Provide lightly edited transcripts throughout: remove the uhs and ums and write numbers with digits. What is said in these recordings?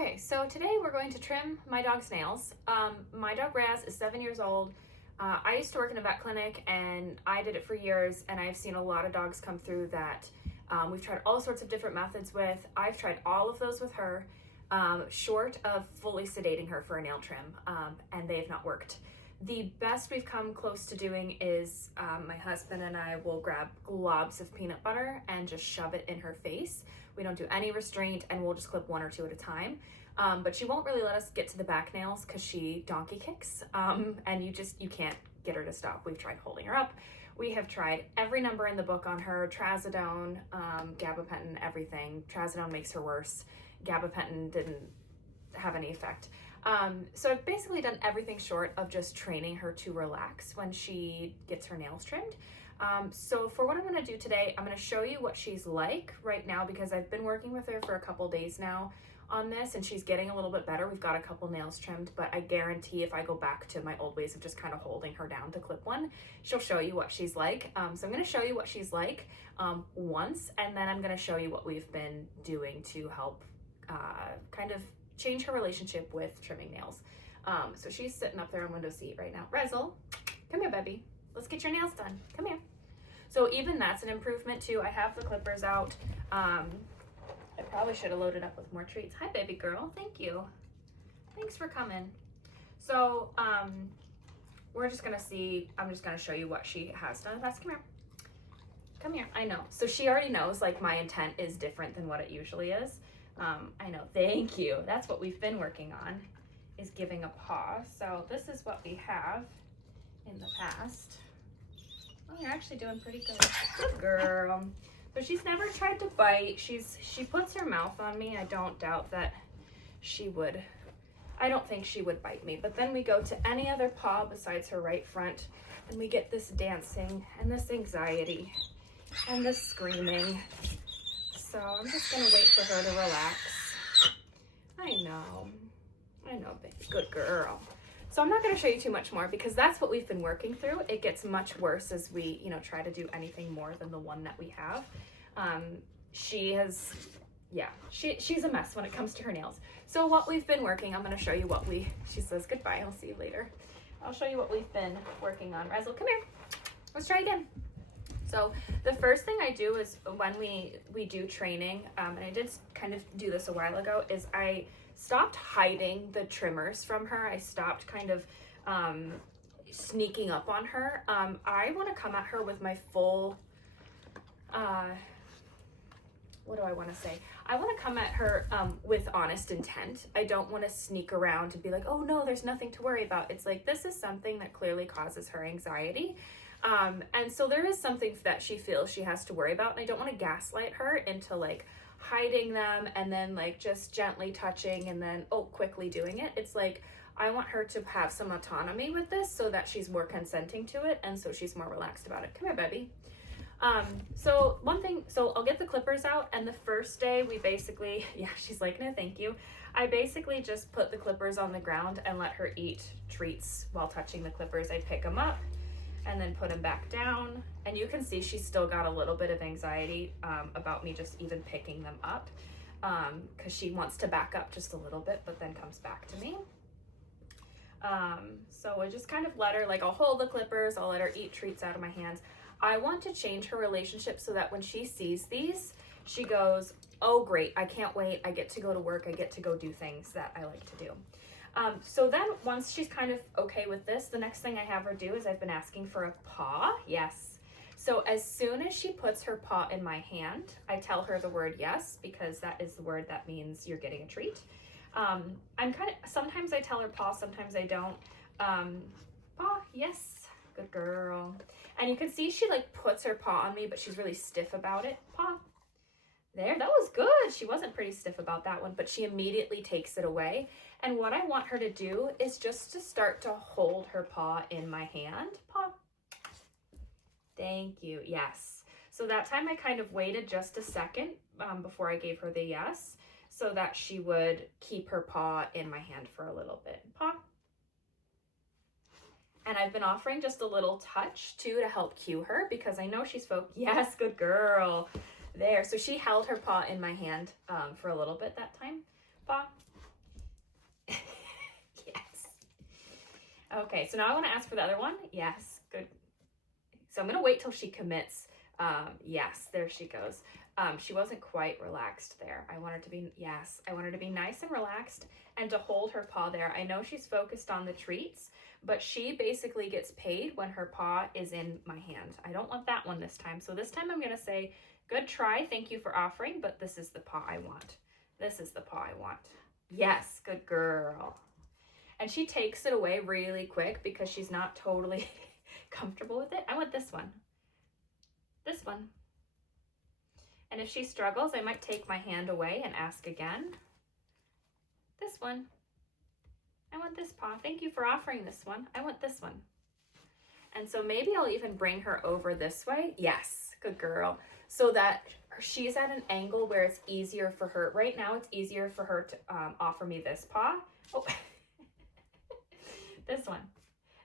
Okay, so today we're going to trim my dog's nails. My dog Raz is 7 years old. I used to work in a vet clinic and I did it for years, and I've seen a lot of dogs come through that we've tried all sorts of different methods with. I've tried all of those with her, short of fully sedating her for a nail trim, and they have not worked. The best we've come close to doing is my husband and I will grab globs of peanut butter and just shove it in her face. We don't do any restraint, and we'll just clip one or two at a time. But she won't really let us get to the back nails because she donkey kicks, and you can't get her to stop. We've tried holding her up. We have tried every number in the book on her: trazodone, gabapentin, everything. Trazodone makes her worse. Gabapentin didn't have any effect. So I've basically done everything short of just training her to relax when she gets her nails trimmed. So for what I'm going to do today, I'm going to show you what she's like right now, because I've been working with her for a couple days now on this, and she's getting a little bit better. We've got a couple nails trimmed, but I guarantee if I go back to my old ways of just kind of holding her down to clip one, she'll show you what she's like. So I'm going to show you what she's like once, and then I'm going to show you what we've been doing to help kind of change her relationship with trimming nails. So she's sitting up there on window seat right now. Rezel, come here, baby. Let's get your nails done. Come here. So even that's an improvement too. I have the clippers out. I probably should have loaded up with more treats. Hi, baby girl. Thank you. Thanks for coming. So we're just gonna see. I'm just gonna show you what she has done. Come here. Come here. I know. So she already knows, like, my intent is different than what it usually is. I know. Thank you. That's what we've been working on, is giving a paw. So this is what we have in the past. Oh, you're actually doing pretty good. Good girl. But she's never tried to bite. She puts her mouth on me. I don't doubt that she would. I don't think she would bite me. But then we go to any other paw besides her right front, and we get this dancing and this anxiety and this screaming. So I'm just gonna wait for her to relax. I know, baby, good girl. So I'm not gonna show you too much more, because that's what we've been working through. It gets much worse as we, try to do anything more than the one that we have. She's a mess when it comes to her nails. So what we've been working, I'm gonna show you she says goodbye, I'll see you later. I'll show you what we've been working on. Rezel, come here. Let's try again. So the first thing I do is when we do training, and I did kind of do this a while ago, is I stopped hiding the trimmers from her. I stopped kind of sneaking up on her. I want to come at her with my full, what do I want to say? I want to come at her with honest intent. I don't want to sneak around and be like, oh no, there's nothing to worry about. It's like, this is something that clearly causes her anxiety. And so there is something that she feels she has to worry about, and I don't want to gaslight her into like hiding them and then like just gently touching and then quickly doing it. It's like, I want her to have some autonomy with this so that she's more consenting to it, and so she's more relaxed about it. Come here, baby. So I'll get the clippers out, and the first day we basically, she's like, no thank you. I basically just put the clippers on the ground and let her eat treats while touching the clippers. I pick them up and then put them back down, and you can see she's still got a little bit of anxiety about me just even picking them up, because she wants to back up just a little bit but then comes back to me. So I just kind of let her, like, I'll hold the clippers, I'll let her eat treats out of my hands. I want to change her relationship so that when she sees these, she goes, oh great, I can't wait, I get to go to work, I get to go do things that I like to do. So then once she's kind of okay with this, the next thing I have her do is, I've been asking for a paw. Yes. So as soon as she puts her paw in my hand, I tell her the word yes, because that is the word that means you're getting a treat. Sometimes I tell her paw, sometimes I don't. Paw, yes, good girl. And you can see she like puts her paw on me, but she's really stiff about it. Paw. There, that was good. She wasn't pretty stiff about that one, but she immediately takes it away. And what I want her to do is just to start to hold her paw in my hand. Paw. Thank you. Yes. So that time I kind of waited just a second before I gave her the yes, so that she would keep her paw in my hand for a little bit. Paw. And I've been offering just a little touch too to help cue her, because I know she's yes, good girl. There, so she held her paw in my hand for a little bit that time. Paw. Okay, so now I want to ask for the other one. Yes, good. So I'm going to wait till she commits. Yes, there she goes. She wasn't quite relaxed there. I want her to be, yes, I want her to be nice and relaxed and to hold her paw there. I know she's focused on the treats, but she basically gets paid when her paw is in my hand. I don't want that one this time. So this time I'm going to say, good try, thank you for offering, but this is the paw I want. This is the paw I want. Yes, good girl. And she takes it away really quick because she's not totally comfortable with it. I want this one. This one. And if she struggles, I might take my hand away and ask again. This one. I want this paw. Thank you for offering this one. I want this one. And so maybe I'll even bring her over this way. Yes, good girl. So that she's at an angle where it's easier for her. Right now, it's easier for her to offer me this paw. Oh, this one.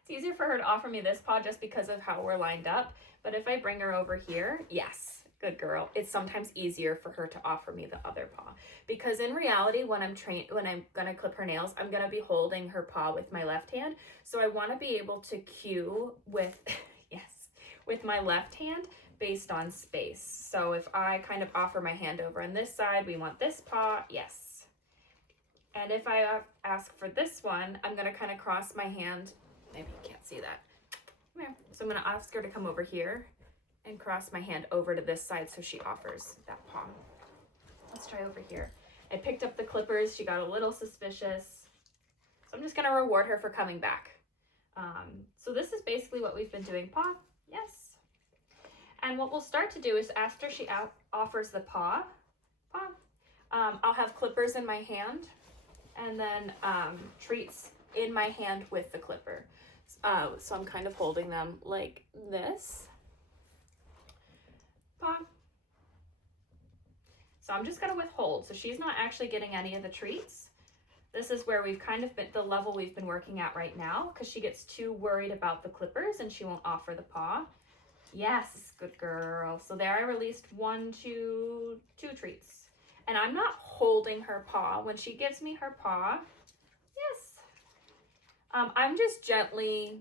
It's easier for her to offer me this paw just because of how we're lined up. But if I bring her over here, yes, good girl. It's sometimes easier for her to offer me the other paw. Because in reality, when I'm gonna clip her nails, I'm gonna be holding her paw with my left hand. So I wanna be able to cue with, yes, with my left hand based on space. So if I kind of offer my hand over on this side, we want this paw, yes. And if I ask for this one, I'm gonna kind of cross my hand. Maybe you can't see that. Come here. So I'm gonna ask her to come over here and cross my hand over to this side so she offers that paw. Let's try over here. I picked up the clippers. She got a little suspicious. So I'm just gonna reward her for coming back. So this is basically what we've been doing. Paw, yes. And what we'll start to do is after she offers the paw, I'll have clippers in my hand and then treats in my hand with the clipper. So I'm kind of holding them like this. Paw. So I'm just gonna withhold. So she's not actually getting any of the treats. This is where we've kind of been, the level we've been working at right now, because she gets too worried about the clippers and she won't offer the paw. Yes, good girl. So there I released 2 treats. And I'm not holding her paw. When she gives me her paw, yes. I'm just gently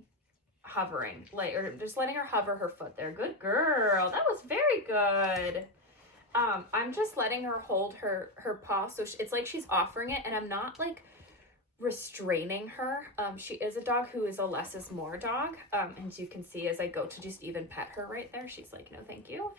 hovering, or just letting her hover her foot there. Good girl. That was very good. I'm just letting her hold her paw. So it's like she's offering it and I'm not like restraining her. She is a dog who is a less is more dog. And you can see as I go to just even pet her right there, she's like, no, thank you.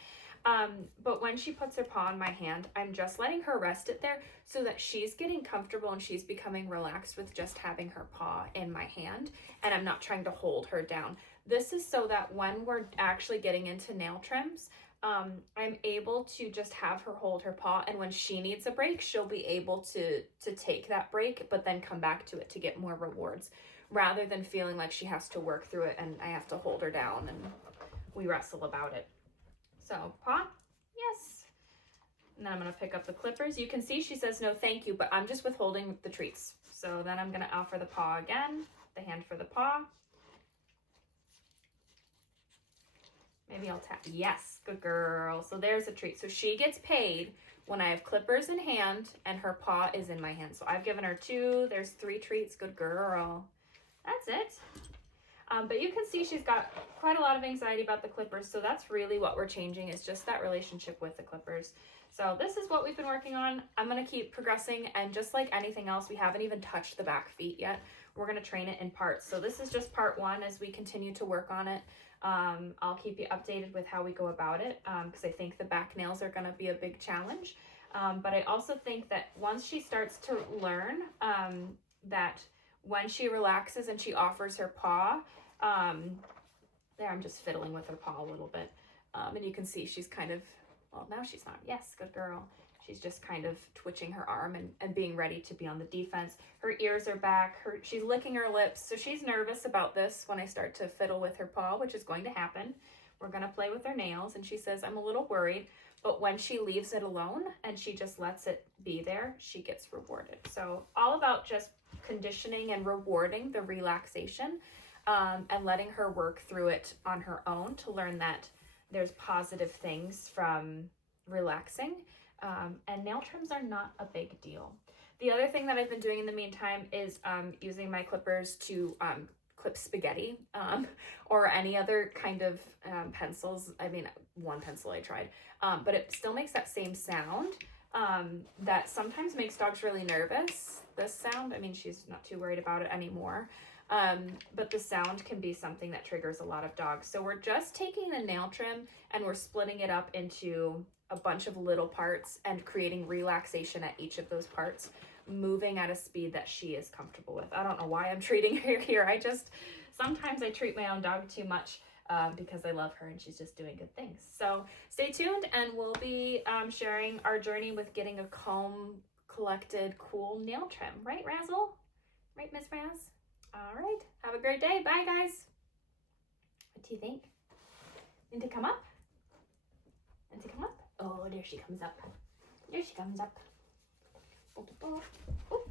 But when she puts her paw in my hand, I'm just letting her rest it there so that she's getting comfortable and she's becoming relaxed with just having her paw in my hand. And I'm not trying to hold her down. This is so that when we're actually getting into nail trims, I'm able to just have her hold her paw, and when she needs a break, she'll be able to take that break, but then come back to it to get more rewards, rather than feeling like she has to work through it and I have to hold her down and we wrestle about it. So paw, yes. And then I'm gonna pick up the clippers. You can see she says no thank you, but I'm just withholding the treats. So then I'm gonna offer the paw again, the hand for the paw. Maybe I'll tap, yes, good girl. So there's a treat. So she gets paid when I have clippers in hand and her paw is in my hand. So I've given her 2, there's 3 treats, good girl. That's it. But you can see she's got quite a lot of anxiety about the clippers. So that's really what we're changing, is just that relationship with the clippers. So this is what we've been working on. I'm gonna keep progressing, and just like anything else, we haven't even touched the back feet yet. We're gonna train it in parts. So this is just part 1 as we continue to work on it. I'll keep you updated with how we go about it, because I think the back nails are going to be a big challenge. But I also think that once she starts to learn that when she relaxes and she offers her paw, there I'm just fiddling with her paw a little bit. And you can see she's kind of, well, now she's not. Yes, good girl. She's just kind of twitching her arm and being ready to be on the defense. Her ears are back. She's licking her lips. So she's nervous about this when I start to fiddle with her paw, which is going to happen. We're going to play with her nails. And she says, I'm a little worried. But when she leaves it alone and she just lets it be there, she gets rewarded. So all about just conditioning and rewarding the relaxation, and letting her work through it on her own to learn that there's positive things from relaxing. And nail trims are not a big deal. The other thing that I've been doing in the meantime is using my clippers to clip spaghetti or any other kind of pencils. I mean, one pencil I tried, but it still makes that same sound that sometimes makes dogs really nervous. This sound, I mean, she's not too worried about it anymore. But the sound can be something that triggers a lot of dogs. So we're just taking the nail trim and we're splitting it up into a bunch of little parts and creating relaxation at each of those parts, moving at a speed that she is comfortable with. I don't know why I'm treating her here. Sometimes I treat my own dog too much because I love her and she's just doing good things. So stay tuned and we'll be sharing our journey with getting a calm, collected, cool nail trim. Right, Razzle? Right, Miss Raz? All right. Have a great day. Bye, guys. What do you think? Need to come up? Need to come up? Oh, there she comes up. There she comes up. Oh,